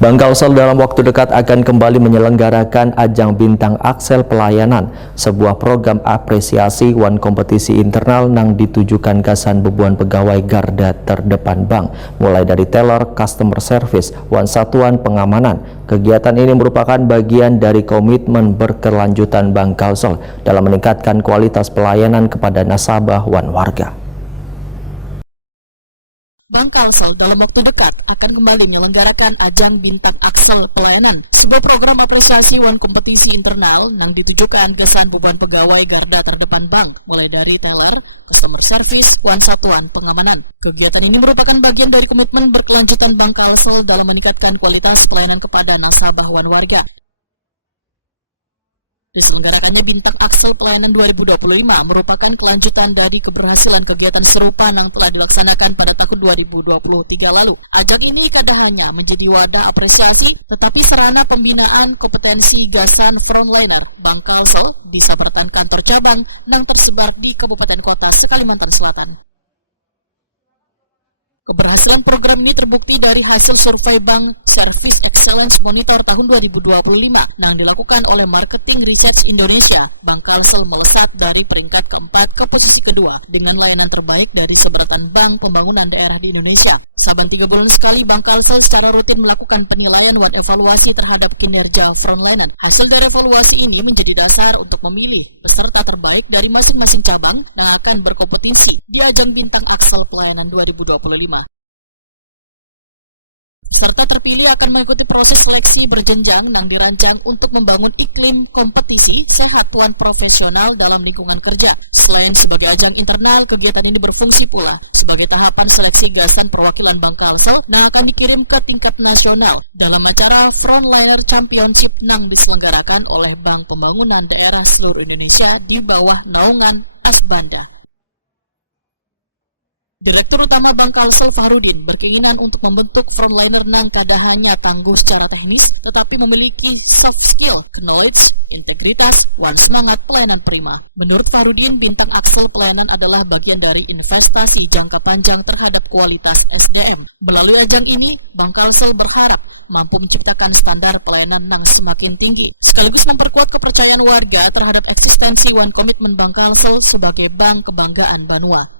Bank Kalsel dalam waktu dekat akan kembali menyelenggarakan ajang bintang Aksel Pelayanan, sebuah program apresiasi wan kompetisi internal yang ditujukan gasan bebuan pegawai garda terdepan bank, mulai dari teller, customer service, wan satuan pengamanan. Kegiatan ini merupakan bagian dari komitmen berkelanjutan Bank Kalsel dalam meningkatkan kualitas pelayanan kepada nasabah wan warga. Bank Kalsel dalam waktu dekat akan kembali menyelenggarakan ajang bintang Aksel Pelayanan, sebuah program apresiasi wan kompetisi internal yang ditujukan ke beban pegawai garda terdepan bank, mulai dari teller, customer service, wan satuan pengamanan. Kegiatan ini merupakan bagian dari komitmen berkelanjutan Bank Kalsel dalam meningkatkan kualitas pelayanan kepada nasabah wan warga. Diselenggarakannya bintang Aksel Pelayanan 2025 merupakan kelanjutan dari keberhasilan kegiatan serupa yang telah dilaksanakan pada tahun 2023 lalu. Ajang ini tidak hanya menjadi wadah apresiasi, tetapi sarana pembinaan kompetensi gasan frontliner Bank Kalsel di sabertan kantor cabang yang tersebar di kabupaten kota se-Kalimantan Selatan. Keberhasilan program ini terbukti dari hasil survei Bank Service Excellence Monitor tahun 2025 yang dilakukan oleh Marketing Research Indonesia. Bank Kalsel melesat dari peringkat keempat ke posisi kedua dengan layanan terbaik dari seberatan bank pembangunan daerah di Indonesia. Saban 3 bulan sekali, Bank Kalsel secara rutin melakukan penilaian dan evaluasi terhadap kinerja frontliner. Hasil dari evaluasi ini menjadi dasar untuk memilih peserta terbaik dari masing-masing cabang yang akan berkompetisi di ajang bintang Aksel Pelayanan 2025. Serta terpilih akan mengikuti proses seleksi berjenjang yang dirancang untuk membangun iklim kompetisi sehat wan profesional dalam lingkungan kerja. Selain sebagai ajang internal, kegiatan ini berfungsi pula sebagai tahapan seleksi gasan perwakilan Bank Kalsel yang akan dikirim ke tingkat nasional dalam acara Frontliner Championship yang diselenggarakan oleh Bank Pembangunan Daerah seluruh Indonesia di bawah naungan Asbanda. Direktur Utama Bank Kalsel Fahrudin berkeinginan untuk membentuk frontliner yang tidak hanya tangguh secara teknis, tetapi memiliki soft skill, knowledge, integritas, wan semangat pelayanan prima. Menurut Fahrudin, bintang Aksel Pelayanan adalah bagian dari investasi jangka panjang terhadap kualitas SDM. Melalui ajang ini, Bank Kalsel berharap mampu menciptakan standar pelayanan yang semakin tinggi, sekaligus memperkuat kepercayaan warga terhadap eksistensi wan komitmen Bank Kalsel sebagai bank kebanggaan Banua.